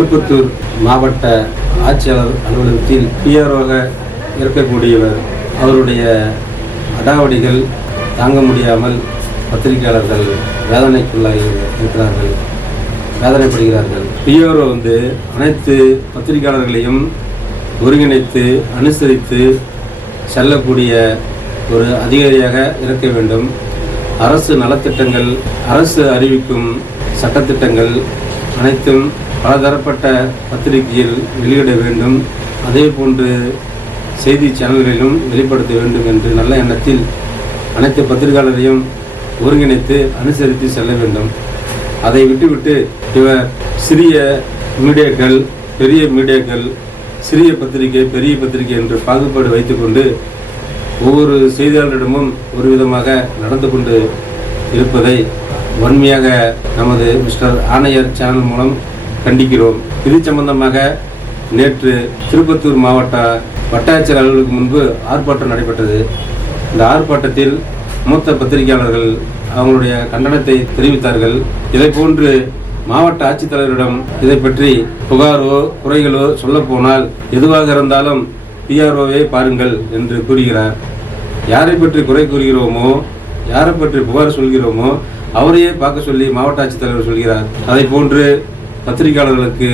திருப்பத்தூர் மாவட்ட ஆட்சியாளர் அலுவலகத்தில் பிஆர்ஓவாக இருக்கக்கூடியவர். அவருடைய அடாவடிகள் தாங்க முடியாமல் பத்திரிகையாளர்கள் வேதனைக்குள்ளாகி இருக்கிறார்கள், வேதனைப்படுகிறார்கள். பிஆர்ஓ அனைத்து பத்திரிகையாளர்களையும் ஒருங்கிணைத்து அனுசரித்து செல்லக்கூடிய ஒரு அதிகாரியாக இருக்க வேண்டும். அரசு நலத்திட்டங்கள், அரசு அறிவிக்கும் சட்டத்திட்டங்கள் அனைத்தும் பலதரப்பட்ட பத்திரிகையில் வெளியிட வேண்டும். அதே போன்று செய்தி சேனல்களிலும் வெளிப்படுத்த வேண்டும் என்று நல்ல எண்ணத்தில் அனைத்து பத்திரிகையாளரையும் ஒருங்கிணைத்து அனுசரித்து செல்ல வேண்டும். அதை விட்டுவிட்டு இவர் சிறிய மீடியாக்கள், பெரிய மீடியாக்கள், சிறிய பத்திரிகை, பெரிய பத்திரிகை என்று பாகுபாடு வைத்துக்கொண்டு ஒவ்வொரு செய்தியாளரிடமும் ஒரு விதமாக நடந்து கொண்டு இருப்பதை வன்மையாக நமது மிஸ்டர் ஆணையர் சேனல் மூலம் கண்டிக்கிறோம். இது சம்பந்தமாக நேற்று திருப்பத்தூர் மாவட்ட வட்டாட்சியர் அலுவலகம் முன்பு ஆர்ப்பாட்டம் நடைபெற்றது. இந்த ஆர்ப்பாட்டத்தில் மூத்த பத்திரிகையாளர்கள் அவங்களுடைய கண்டனத்தை தெரிவித்தார்கள். இதை போன்று மாவட்ட ஆட்சித்தலைவரிடம் இதை பற்றி புகாரோ குறைகளோ சொல்லப்போனால் எதுவாக இருந்தாலும் பிஆர்ஓவே பாருங்கள் என்று கூறுகிறார். யாரை பற்றி குறை கூறுகிறோமோ, யாரை பற்றி புகார் சொல்கிறோமோ அவரையே பார்க்க சொல்லி மாவட்ட ஆட்சித்தலைவர் சொல்கிறார். அதை போன்று பத்திரிகையாளர்களுக்கு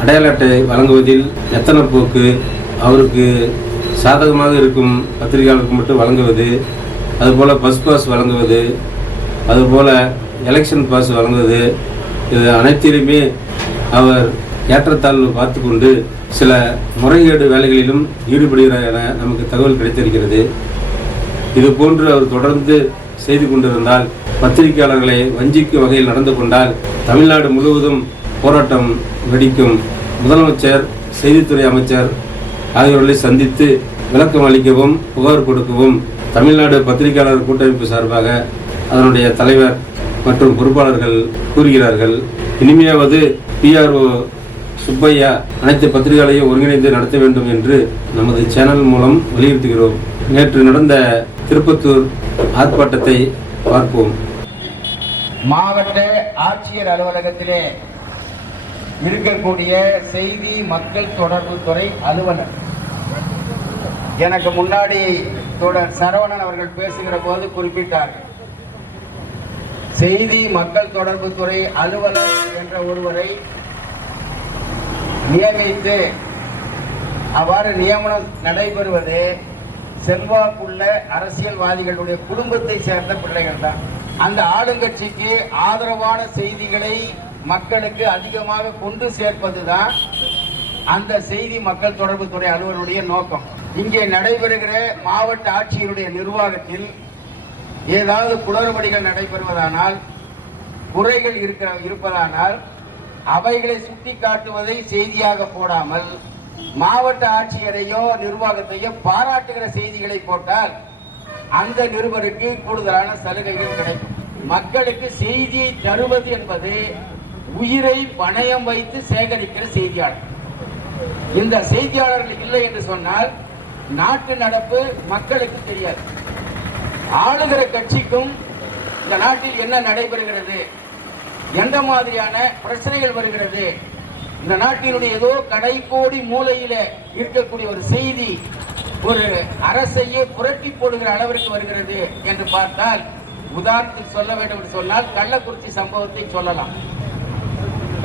அடையாள அட்டை வழங்குவதில் எத்தனை போக்கு, அவருக்கு சாதகமாக இருக்கும் பத்திரிகையாளருக்கு மட்டும் வழங்குவது, அதுபோல் பஸ் பாஸ் வழங்குவது, அதுபோல் எலெக்ஷன் பாஸ் வழங்குவது, இது அனைத்திலுமே அவர் ஏற்றத்தாழ்வு பார்த்து கொண்டு சில முறைகேடு வேலைகளிலும் ஈடுபடுகிறார் என நமக்கு தகவல் கிடைத்திருக்கிறது. இது போன்று அவர் தொடர்ந்து செய்து கொண்டிருந்தால், பத்திரிகையாளர்களை வஞ்சிக்கும் வகையில் நடந்து கொண்டால் தமிழ்நாடு முழுவதும் போராட்டம் வெடிக்கும். முதலமைச்சர், செய்தித்துறை அமைச்சர் ஆகியோர்களை சந்தித்து விளக்கம் அளிக்கவும் புகார் கொடுக்கவும் தமிழ்நாடு பத்திரிகையாளர் கூட்டமைப்பு சார்பாக அதனுடைய தலைவர் மற்றும் பொறுப்பாளர்கள் கூறுகிறார்கள். இனிமையாவது பிஆர்ஓ சுப்பையா அனைத்து பத்திரிகைகளையும் ஒருங்கிணைந்து நடத்த வேண்டும் என்று நமது சேனல் மூலம் வலியுறுத்துகிறோம். நேற்று நடந்த திருப்பத்தூர் ஆர்ப்பாட்டத்தை பார்ப்போம். மாவட்ட ஆட்சியர் அலுவலகத்திலே இருக்கக்கூடிய செய்தி மக்கள் தொடர்பு துறை அலுவலர் எனக்கு முன்னாடி தொடர் சரவணன் அவர்கள் பேசுகிற போது குறிப்பிட்டார். செய்தி மக்கள் தொடர்பு துறை அலுவலர் என்ற ஒருவரை நியமித்து அவ்வாறு நியமனம் நடைபெறுவது செல்வாக்குள்ள அரசியல்வாதிகளுடைய குடும்பத்தை சேர்ந்த பிள்ளைகள் தான். அந்த ஆளுங்கட்சிக்கு ஆதரவான செய்திகளை மக்களுக்கு அதிகமாக கொண்டு சேர்ப்பதுதான் அந்த செய்தி மக்கள் தொடர்பு துறை அலுவலருடைய நோக்கம். இங்கே நடைபெறுகிற மாவட்ட ஆட்சியருடைய நிர்வாகத்தில் ஏதாவது குளறுபடிகள் நடைபெறுவதானால், குறைகள் இருப்பதானால் அவைகளை சுட்டி காட்டுவதை செய்தியாக போடாமல் மாவட்ட ஆட்சியரையோ நிர்வாகத்தையோ பாராட்டுகிற செய்திகளை போட்டால் அந்த நிருபருக்கு கூடுதலான சலுகைகள் கிடைக்கும். மக்களுக்கு செய்தியை தருவது என்பது உயிரை பணயம் வைத்து சேகரிக்கிற செய்தியாளர். இந்த செய்தியாளர்கள் இல்லை என்று சொன்னால் நாட்டு நடப்பு மக்களுக்கு தெரியாது. ஆளுகிற கட்சிக்கும் இந்த நாட்டில் என்ன நடைபெறுகிறது, எந்த மாதிரியான பிரச்சனைகள் வருகிறது, இந்த நாட்டினுடைய ஏதோ கடைக்கோடி மூலையில இருக்கக்கூடிய ஒரு செய்தி ஒரு அரசையே புரட்டி போடுகிற அளவிற்கு வருகிறது என்று பார்த்தால், உதாரணத்துக்கு சொல்ல வேண்டும் என்று சொன்னால் கள்ளக்குறிச்சி சம்பவத்தை சொல்லலாம்.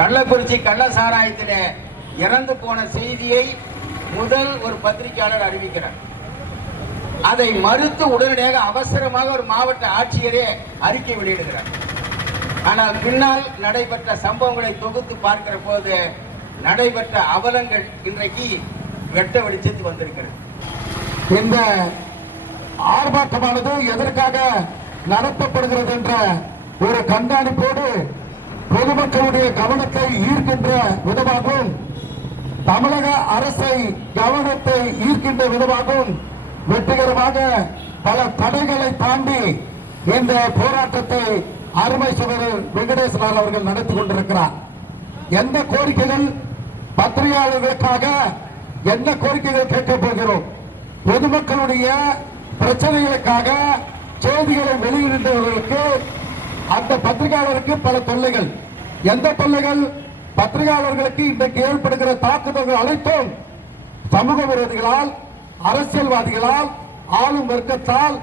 கள்ளக்குறிச்சி கள்ள சாராயத்தில இறந்து போன செய்தியை முதல் ஒரு பத்திரிகையாளர் அறிவிக்கிறார். அதை மறுத்து உடனடியாக அவசரமாக ஒரு மாவட்ட ஆட்சியரே அறிக்கை வெளியிடுகிறார். ஆனால் பின்னால் நடைபெற்ற சம்பவங்களை தொகுத்து பார்க்கிற போது நடைபெற்ற அவலங்கள் இன்றைக்கு வெட்ட வெளிச்சத்துக்கு வந்திருக்கிறது. இந்த ஆர்ப்பாட்டமானது எதற்காக நடத்தப்படுகிறது என்ற ஒரு கண்காணிப்போடு பொதுமக்களுடைய கவனத்தை ஈர்க்கின்ற விதமாகவும், தமிழக அரசை கவனத்தை ஈர்க்கின்ற விதமாகவும் வெற்றிகரமாக பல தடைகளை தாண்டி இந்த போராட்டத்தை அருமை சகோதரர் வெங்கடேசனார் அவர்கள் நடத்தி கொண்டிருக்கிறார். எந்த கோரிக்கைகள் பத்திரிகையாளர்களுக்காக என்ன கோரிக்கைகள் கேட்கப் போகிறோம்? பொதுமக்களுடைய பிரச்சனைகளுக்காக செய்திகளை வெளியிடுகிறவர்களுக்கு அந்த பத்திரிகையாளருக்கு பல தொல்லைகள். எந்த தொல்லைகள்? பத்திரிகையாளர்களுக்கு இன்றைக்கு ஏற்படுகிற தாக்குதல்கள் அனைத்தும் சமூக விரோதிகளால், அரசியல்வாதிகளால், ஆளும் வர்க்கத்தால்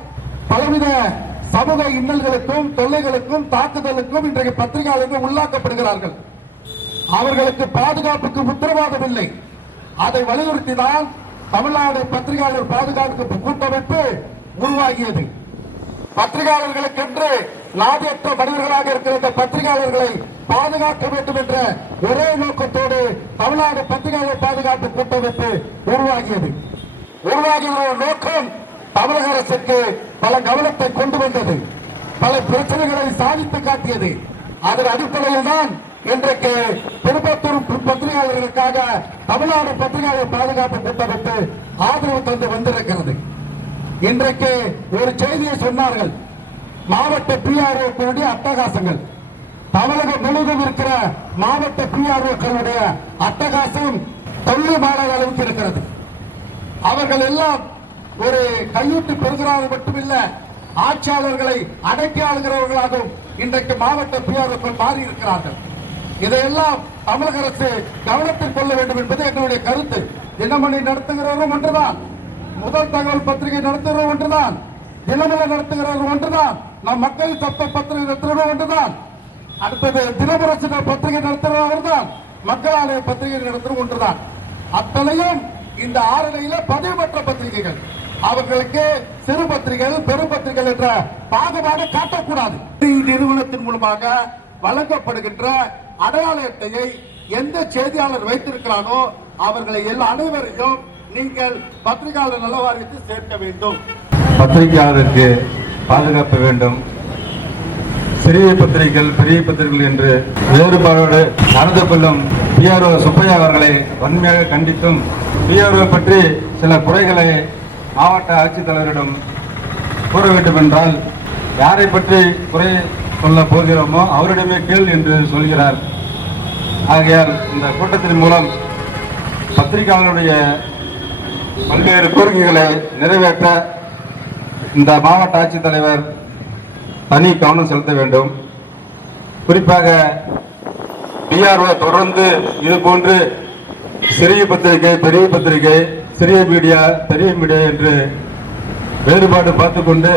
பலவித சமூக இன்னல்களுக்கும் தொல்லைகளுக்கும் தாக்குதலுக்கும் இன்றைக்கு பத்திரிகையாளர்கள் உள்ளாக்கப்படுகிறார்கள். அவர்களுக்கு பாதுகாப்புக்கு உத்தரவாதம் இல்லை. அதை வலியுறுத்தினால் தமிழ்நாடு பத்திரிகையாளர் பாதுகாப்பு கூட்டமைப்பு உருவாகியது. பத்திரிகையாளர்களுக்கென்று நாதியற்ற மனிதர்களாக இருக்கிற இந்த பத்திரிகையாளர்களை பாதுகாக்க வேண்டும் என்ற ஒரே நோக்கத்தோடு தமிழ்நாடு பத்திரிகையாளர் பாதுகாப்பு கூட்டமைப்பு உருவாகியது. உருவாகிய நோக்கம் தமிழக அரசுக்கு பல கவனத்தை கொண்டு வந்தது, பல பிரச்சனைகளை சாதித்து காட்டியது. அதன் அடிப்படையில் தான் இன்றைக்கு திருப்பத்தூர் பத்திரிகையாளர்களுக்காக தமிழ்நாடு பத்திரிகையாளர் பாதுகாப்பு கூட்டமைப்பு ஆதரவு தந்து வந்திருக்கிறது. இன்றைக்கு ஒரு செய்தியை சொன்னார்கள். மாவட்ட பிஆர்ஓக்களுடைய அட்டகாசங்கள், தமிழகம் முழுவதும் இருக்கிற மாவட்ட பிஆர்ஓக்களுடைய அட்டகாசம் தொழில் மாநில அளவுக்கு இருக்கிறது. அவர்கள் எல்லாம் ஒரு கையூட்டு பெறுகிறார்கள் மட்டுமில்ல, ஆட்சியாளர்களை அடக்கி ஆளுகிறவர்களாகவும் இன்றைக்கு மாவட்ட பிஆர்ஓக்கள் மாறி இருக்கிறார்கள். இதையெல்லாம் தமிழக அரசு கவனத்தில் கொள்ள வேண்டும் என்பது எங்களுடைய கருத்து. தினமணி நடத்துகிறவரும் ஒன்றுதான், முதல் தகவல் பத்திரிகை நடத்துகிறவரும் ஒன்றுதான், தினமலை நடத்துகிறவரும் ஒன்றுதான், நம் மக்கள் சத்த பத்திரிகை நடத்துகிறவரும் ஒன்றுதான், அடுத்தது தினமரசு பத்திரிகை நடத்துகிறவர் அவர்தான், மக்கள் ஆலய பத்திரிகை நடத்துகிறவரும் ஒன்றுதான். அத்தனையும் இந்த ஆறுலையில பதிவுபெற்ற பத்திரிகைகள். அவர்களுக்கு சிறு பத்திரிகைகள் பெரும் பத்திரிகைகள் என்ற பாகுபாடு காட்டக்கூடாது. நிறுவனத்தின் மூலமாக வழங்கப்படுகின்ற அடையாள அட்டையை எந்த செய்தியாளர் வைத்திருக்கிறானோ அவர்களை அனைவரையும் நீங்கள் பத்திரிகையாளர் நல வாரியத்தில் சேர்க்க வேண்டும். பத்திரிகையாளருக்கு பாதுகாப்பு வேண்டும். சிறிய பத்திரிகைகள் பெரிய பத்திரிகைகள் என்று வேறுபாடு நடந்து கொள்ளும் பிஆர்ஓ சுப்பையா அவர்களை வன்மையாக கண்டித்தும், பிஆர்ஓ பற்றி சில குறைகளை மாவட்ட ஆட்சித்தலைவரிடம் கூற வேண்டும் என்றால் யாரை பற்றி குறை சொல்ல போகிறோமோ அவரிடமே கேள் என்று சொல்கிறார். ஆகையால் இந்த கூட்டத்தின் மூலம் பத்திரிகையாளருடைய பல்வேறு கோரிக்கைகளை நிறைவேற்ற இந்த மாவட்ட ஆட்சித்தலைவர் தனி கவனம் செலுத்த வேண்டும். குறிப்பாக பிஆர்ஓ தொடர்ந்து இது போன்று சிறிய பத்திரிகை பெரிய பத்திரிகை, சிறிய மீடியா பெரிய மீடியா என்று வேறுபாடு பார்த்துக்கொண்டு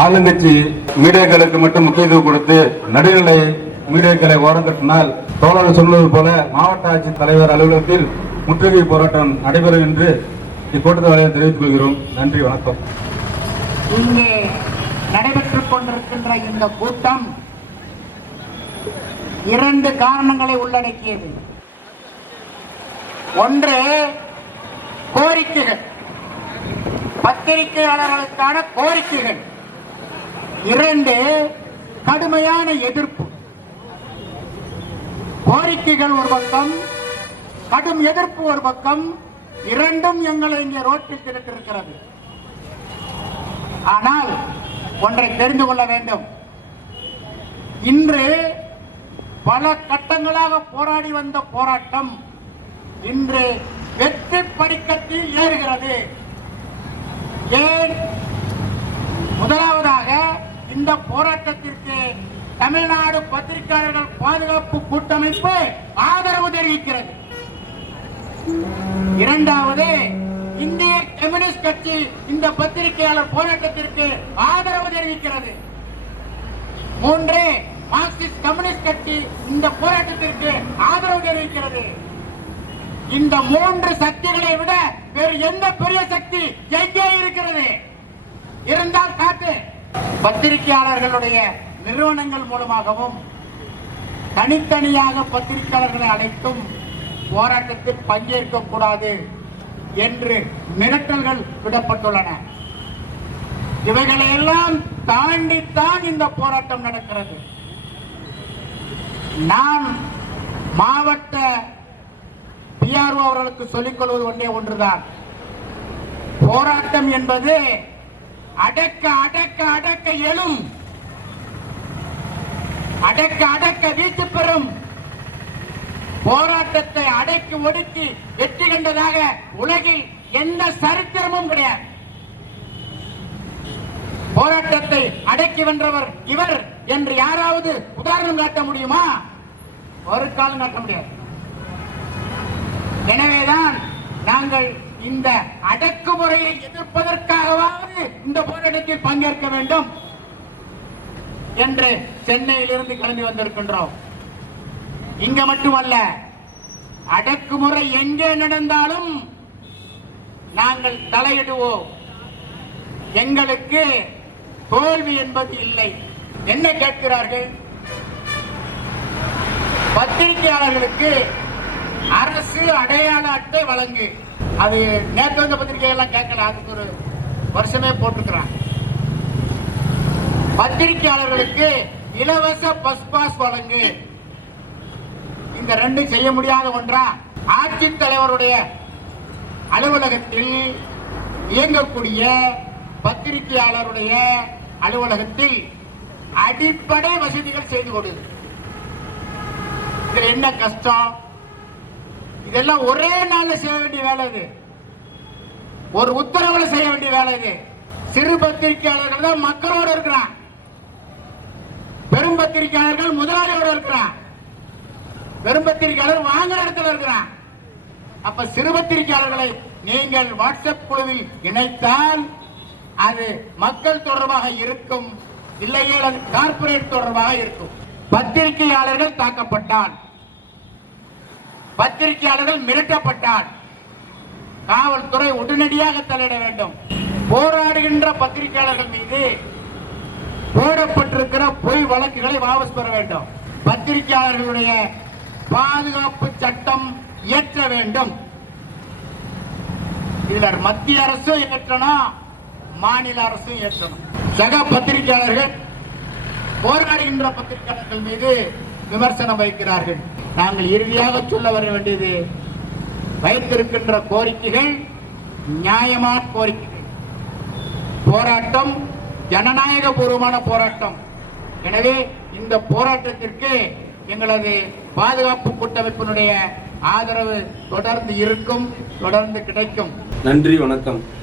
ஆளுங்கட்சி மீடியாக்களுக்கு மட்டும் முக்கியத்துவம் கொடுத்து நடுநிலை மீடியாக்களை ஓரங்கட்டினால் தோழர் சொல்வது போல மாவட்ட ஆட்சித் தலைவர் அலுவலகத்தில் முற்றுகை போராட்டம் நடைபெறும் என்று இக்கூட்டத்தில் தெரிவித்துக் கொள்கிறோம். நன்றி, வணக்கம். இங்கே நடைபெற்றுக் கொண்டிருக்கின்ற இந்த கூட்டம் 2 காரணங்களை உள்ளடக்கியது. ஒன்று, கோரிக்கைகள், பத்திரிகையாளர்களுக்கான கோரிக்கைகள். 2, கடுமையான எதிர்ப்பு. கோரிக்கைகள் ஒரு பக்கம், கடும் எதிர்ப்பு ஒரு பக்கம், 2ம் எங்களை இங்கே ரோட்டில் திரட்டிருக்கிறது. ஆனால் ஒன்றை தெரிந்து கொள்ள வேண்டும். இன்று பல கட்டங்களாக போராடி வந்த போராட்டம் இன்று வெற்றி படிக்கட்டில் ஏறுகிறது. ஏன்? முதலாவதாக இந்த போராட்டத்திற்கு தமிழ்நாடு பத்திரிகையாளர்கள் பாதுகாப்பு கூட்டமைப்பு ஆதரவு தெரிவிக்கிறது. இரண்டாவது, இந்திய கம்யூனிஸ்ட் கட்சி இந்த பத்திரிகையாளர் போராட்டத்திற்கு ஆதரவு தெரிவிக்கிறது. 3, மார்க்சிஸ்ட் கம்யூனிஸ்ட் கட்சி இந்த போராட்டத்திற்கு ஆதரவு தெரிவிக்கிறது. இந்த 3 சக்திகளை விட வேறு எந்த பெரிய சக்தி எங்கே இருக்கிறது? இருந்தால் காட்டு. பத்திரிகையாளர்களுடைய நிறுவனங்கள் மூலமாகவும் தனித்தனியாக பத்திரிகையாளர்களை அழைத்தும் போராட்டத்தில் பங்கேற்க கூடாது என்று மிரட்டல்கள் விடப்பட்டுள்ளன. இவைகளை எல்லாம் தாண்டித்தான் இந்த போராட்டம் நடக்கிறது. நான் மாவட்ட பிஆர்ஓ அவர்களுக்கு சொல்லிக் கொள்வது ஒன்றுதான். போராட்டம் என்பது அடக்க அடக்க அடக்க எழும், அடக்க அடக்க வீச்சு பெறும். போராட்டத்தை அடக்கி ஒடுக்கி வெற்றி கண்டதாக உலகில் எந்த சரித்திரமும் கிடையாது. போராட்டத்தை அடக்கி வென்றவர் இவர் என்று யாராவது உதாரணம் காட்ட முடியுமா? ஒரு காலம் காட்ட முடியாது. எனவேதான் நாங்கள் இந்த அடக்குமுறையை எதிர்ப்பதற்காகவாவது இந்த போராட்டத்தில் பங்கேற்க வேண்டும் என்று சென்னையிலிருந்து கிளம்பி வந்திருக்கின்றோம். இங்க மட்டுமல்ல, அடக்குமுறை எங்கே நடந்தாலும் நாங்கள் தலையிடுவோம். எங்களுக்கு தோல்வி என்பது இல்லை. என்ன கேட்கிறார்கள்? பத்திரிகையாளர்களுக்கு அரசு அடையாள அட்டை வழங்கு. அது நேற்று வந்த பத்திரிகையெல்லாம் கேட்கல, அதுக்கு ஒரு வருஷமே போட்டுக்கிறான். பத்திரிகையாளர்களுக்கு இலவச பஸ் பாஸ் வழங்கு. இந்த ரெண்டு செய்ய முடியாத ஒன்றா? ஆட்சித்தலைவருடைய அலுவலகத்தில் இயங்கக்கூடிய பத்திரிகையாளருடைய அலுவலகத்தில் அடிப்படை வசதிகள் செய்து கொடு. இதுல என்ன கஷ்டம்? இதெல்லாம் ஒரே நாள்ல செய்ய வேண்டிய வேலை. இது ஒரு உத்தரவுல செய்ய வேண்டிய வேலை. இது சிறு பத்திரிகையாளர்கள் தான் மக்களோடு இருக்கிறான், பெரும் பத்திரிகையாளர்கள் முதலாளியோடு இருக்கிறான், பெரும் பத்திரிகையாளர் வாங்குற இடத்துல இருக்கிறான். அப்ப சிறு பத்திரிகையாளர்களை நீங்கள் வாட்ஸ்அப் குழுவில் இணைத்தால் அது மக்கள் தொடர்பாக இருக்கும், இல்லையே அது கார்ப்பரேட் தொடர்பாக இருக்கும். பத்திரிகையாளர்கள் தாக்கப்பட்டால், பத்திரிகையாளர்கள் மிரட்டப்பட்டால் காவல்துறை உடனடியாக தலையிட வேண்டும். போராடுகின்ற பத்திரிகையாளர்கள் மீது போடப்பட்டிருக்கிற பொய் வழக்குகளை வாபஸ் பெற வேண்டும். பத்திரிகையாளர்களுடைய பாதுகாப்பு சட்டம் இயற்ற வேண்டும். இதுல மத்திய அரசு இயற்றணும், மாநில அரசு இயற்றணும். சக பத்திரிகையாளர்கள் போராடுகின்ற பத்திரிகையாளர்கள் மீது விமர்சனம் வைக்கிறார்கள். நாங்கள் இறுதியாக சொல்ல வர வேண்டியது, வைத்திருக்கின்ற கோரிக்கைகள் நியாயமான கோரிக்கைகள். போராட்டம் ஜனநாயக பூர்வமான போராட்டம். எனவே இந்த போராட்டத்திற்கு எங்களது பாதுகாப்பு கூட்டமைப்பினுடைய ஆதரவு தொடர்ந்து இருக்கும், தொடர்ந்து கிடைக்கும். நன்றி, வணக்கம்.